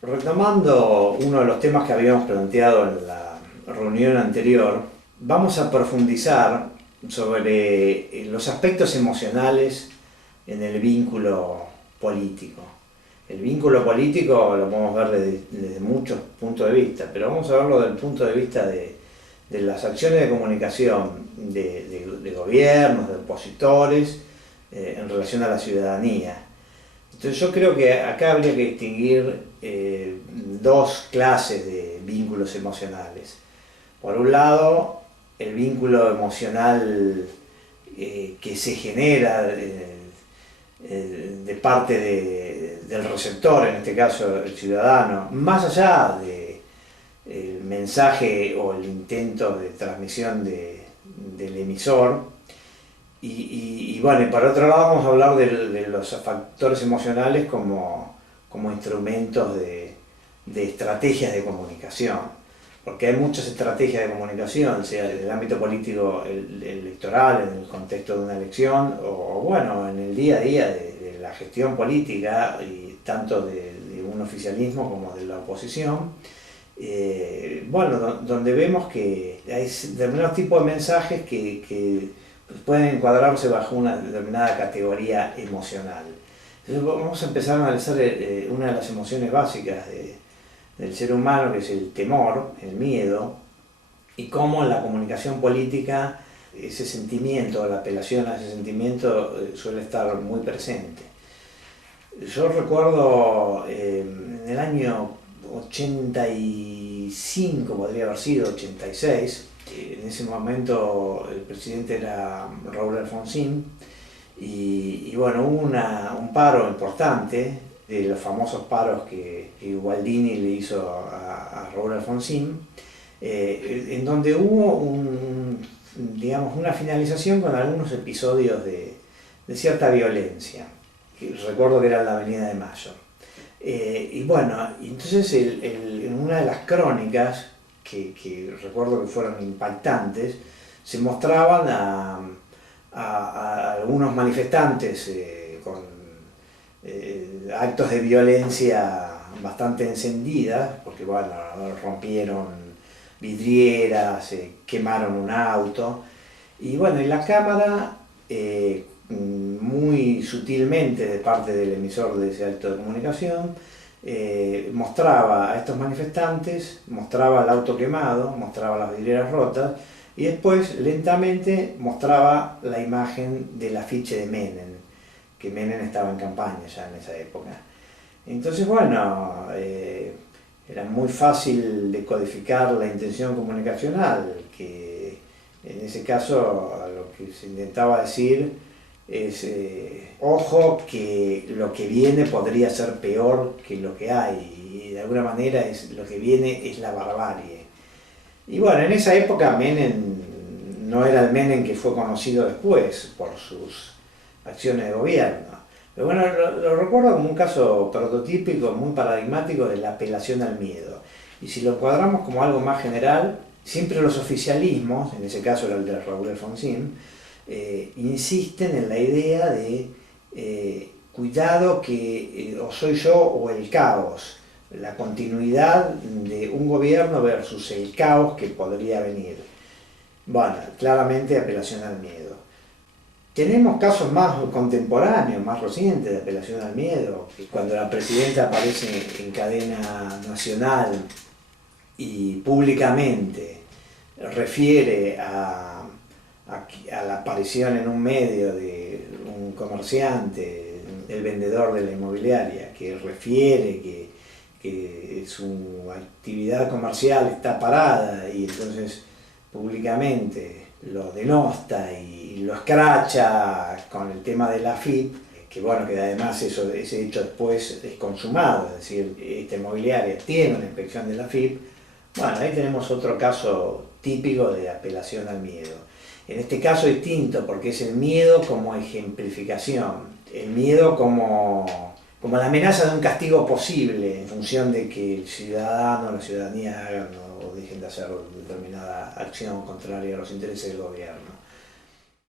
Retomando uno de los temas que habíamos planteado en la reunión anterior, vamos a profundizar sobre los aspectos emocionales en el vínculo político. El vínculo político lo podemos ver desde muchos puntos de vista, pero vamos a verlo desde el punto de vista de las acciones de comunicación de gobiernos, de opositores, en relación a la ciudadanía. Entonces yo creo que acá habría que distinguir dos clases de vínculos emocionales. Por un lado, el vínculo emocional que se genera de parte del receptor, en este caso el ciudadano, más allá del mensaje o el intento de transmisión del emisor. Y bueno, y por otro lado vamos a hablar de los factores emocionales como instrumentos de estrategias de comunicación, porque hay muchas estrategias de comunicación, sea en el ámbito político electoral, en el contexto de una elección, o bueno, en el día a día de la gestión política, y tanto de un oficialismo como de la oposición. Bueno, donde vemos que hay determinados tipos de mensajes que pueden encuadrarse bajo una determinada categoría emocional. Entonces vamos a empezar a analizar una de las emociones básicas del ser humano, que es el temor, el miedo, y cómo en la comunicación política ese sentimiento, la apelación a ese sentimiento suele estar muy presente. Yo recuerdo en el año 85, podría haber sido 86, en ese momento el presidente era Raúl Alfonsín, y bueno, hubo un paro importante, de los famosos paros que Gualdini le hizo a Raúl Alfonsín, en donde hubo digamos, una finalización con algunos episodios de cierta violencia, que recuerdo que era en la Avenida de Mayo. Y bueno, entonces en una de las crónicas, que recuerdo que fueron impactantes, se mostraban a algunos manifestantes con actos de violencia bastante encendidas, porque bueno, rompieron vidrieras, quemaron un auto, y bueno, en la cámara, muy sutilmente de parte del emisor de ese acto de comunicación, mostraba a estos manifestantes, mostraba el auto quemado, mostraba las vidrieras rotas, y después lentamente mostraba la imagen del afiche de Menem, que Menem estaba en campaña ya en esa época. Entonces bueno, era muy fácil decodificar la intención comunicacional, que en ese caso lo que se intentaba decir es, ojo, que lo que viene podría ser peor que lo que hay, y de alguna manera lo que viene es la barbarie. Y bueno, en esa época Menem no era el Menem que fue conocido después por sus acciones de gobierno. Pero bueno, lo recuerdo como un caso prototípico, muy paradigmático de la apelación al miedo. Y si lo encuadramos como algo más general, siempre los oficialismos, en ese caso era el de Raúl Alfonsín, insisten en la idea de cuidado que o soy yo o el caos, la continuidad de un gobierno versus el caos que podría venir. Bueno, claramente apelación al miedo. Tenemos casos más contemporáneos, más recientes de apelación al miedo, que cuando la presidenta aparece en cadena nacional y públicamente refiere a la aparición en un medio de un comerciante, el vendedor de la inmobiliaria, que refiere que su actividad comercial está parada, y entonces públicamente lo denosta y lo escracha con el tema de la AFIP, que bueno, que además ese hecho después es consumado, es decir, esta inmobiliaria tiene una inspección de la AFIP. Bueno, ahí tenemos otro caso típico de apelación al miedo. En este caso distinto, porque es el miedo como ejemplificación, el miedo como la amenaza de un castigo posible en función de que el ciudadano o la ciudadanía hagan o dejen de hacer determinada acción contraria a los intereses del gobierno.